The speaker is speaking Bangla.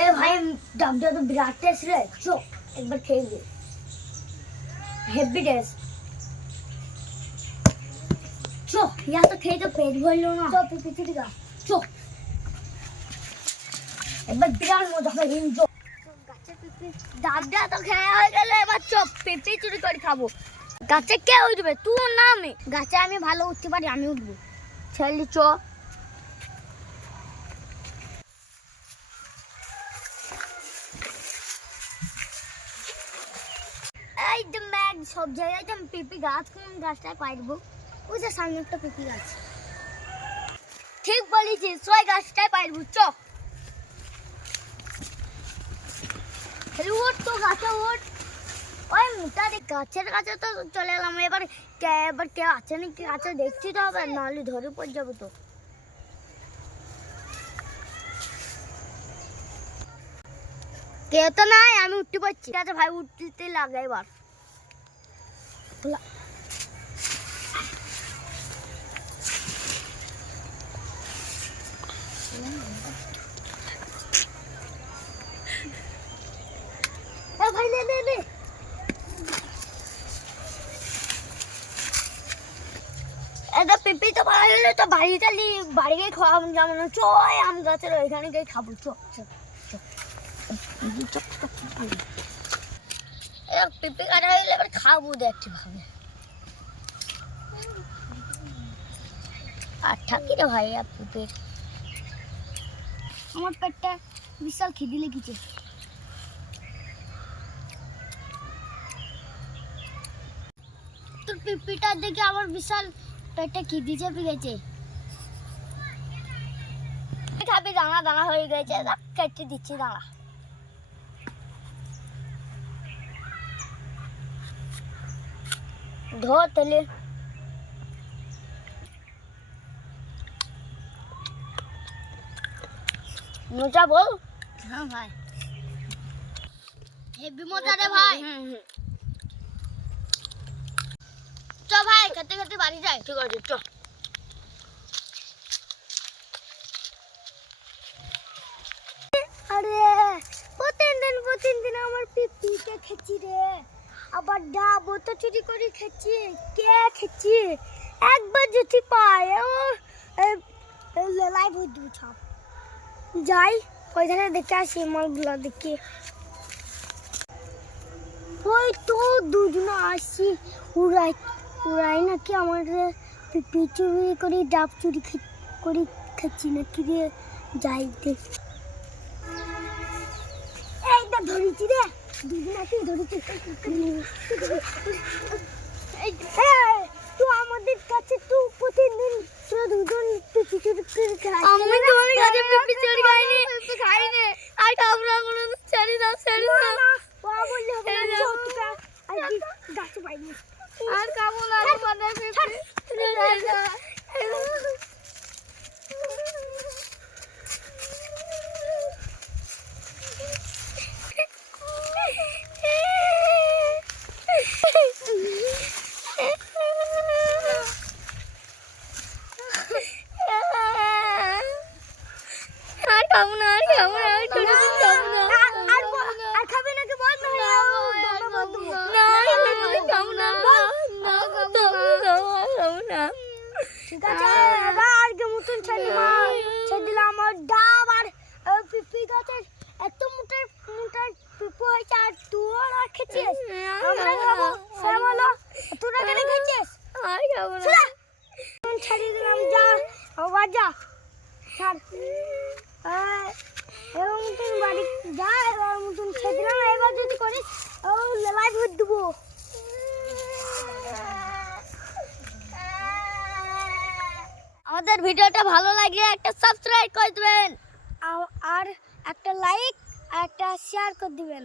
এ ভাই ডাবটা তো বিরাট টেস্ট রে। চো একবার খেয়ে দে হেভি টেস্ট চো ইয়া তো খেয়ে তো পেট ভরলো না। চো চিটি গা চো। একবার বিরাট মজা হিম চো। ডাবটা তো খেয়ে হয়ে গেল এবার চপ পেঁপে চুরি করে খাব। গাছে কে উঠবে? তুই না আমি গাছে আমি ভালো উঠতে পারি আমি উঠবো। ছেলে চ। সব জায়গায় তো আমি পেঁপে গাছ কোন গাছটায় পাইবো ওই যে সামনে একটা পেঁপে গাছ। ঠিক বলেছিস, ওই গাছটায় পাইবো চ। ওঠ তো, গাছে ওঠ। ওই মোটা গাছের কাছে তো চলে এলাম এবার কে এবার কে আছে নাকি আছে দেখছি তো হবে, নাহলে ধরে পড়ে যাব তো। কে তো নাই, আমি উঠতে পারছি ঠিক আছে ভাই, উঠতে লাগে এবার। খোলা। ভাই নে নে নে এটা পেঁপে তো পাওয়া গেলে তো বাড়ি চালি বাড়ি গিয়ে খাওয়া যেমন চয় আম গাছের ওইখানে গিয়ে খাব চ চ চ। চ, চ, চ, চ। এবার পেঁপে কাটা হয়ে গেলে এবার খাব দেখছি ভাবে আর থাকি রে ভাই আর পেঁপে। আমার পেটটা বিশাল খিদি লেগেছে। তোর পিপিটা দেখে আমার বিশাল পেটে খিদি চেপে গেছে। খাবি দানা দানা হয়ে গেছে দেখ, কেটে দিচ্ছি দানা ধো তাহলে মজা বল। হ্যাঁ ভাই। হেভি মজা রে ভাই। চ ভাই খেতে খেতে বাড়ি যাই। ঠিক আছে চ। আরে প্রতিদিন প্রতিদিন আমার পিপিকে খেছি রে। আবার ডাবও তো চুরি করে খেছি কে খেছি একবার যদি পায় লাই দেবো সব যাই, ওইখানে দেখে আসি, মালগুলো দেখি। ওই তো দুজন আসি। উড়াই উড়াই নাকি আমার পিপি চুরি করে ডাব চুরি করে খাচ্ছি নাকি রে? যাই দেখ। ধরেছি রে। ধরেছি আমাদের কাছে তুই প্রতিদিন তোরা দুজন করে আমি কাছে খাইনি খাইনি আর না কোনো ছেড়ে দাও ছেড়ে দাও বাবা বললে হবে না, গাছে পাইনি। আর পিপি ছেড়ে দাও। আর খাব না আর খাব না আর কোনোদিন খাব না আর আর ব- আর খাবে নাকি বল না না, আমি খাব না, না, না, খাব না, খাব না। ঠিক আছে? এবার আজকে মতন ছেড়ে মা ছেড়ে দিলাম আমার ডাব আর পিপি গাছের এত মোটা মোটা পিপু হয়েছে আর তুই আর খেয়েছিস? আমরা খাব। সে বলো তোরা কেন খেয়েছিস? আর খাব না। ছেড়ে! ছেড়ে দিলাম যা আবার যা। ছাড়। এবার মতন বাড়ি যা এবার মতন ছেড়ে দিলাম এবার যদি করিস ও লেলাই ভর দেবো। আমাদের ভিডিওটা ভালো লাগলে একটা সাবস্ক্রাইব করে দেবেন। আর একটা লাইক আর একটা শেয়ার করে দিবেন।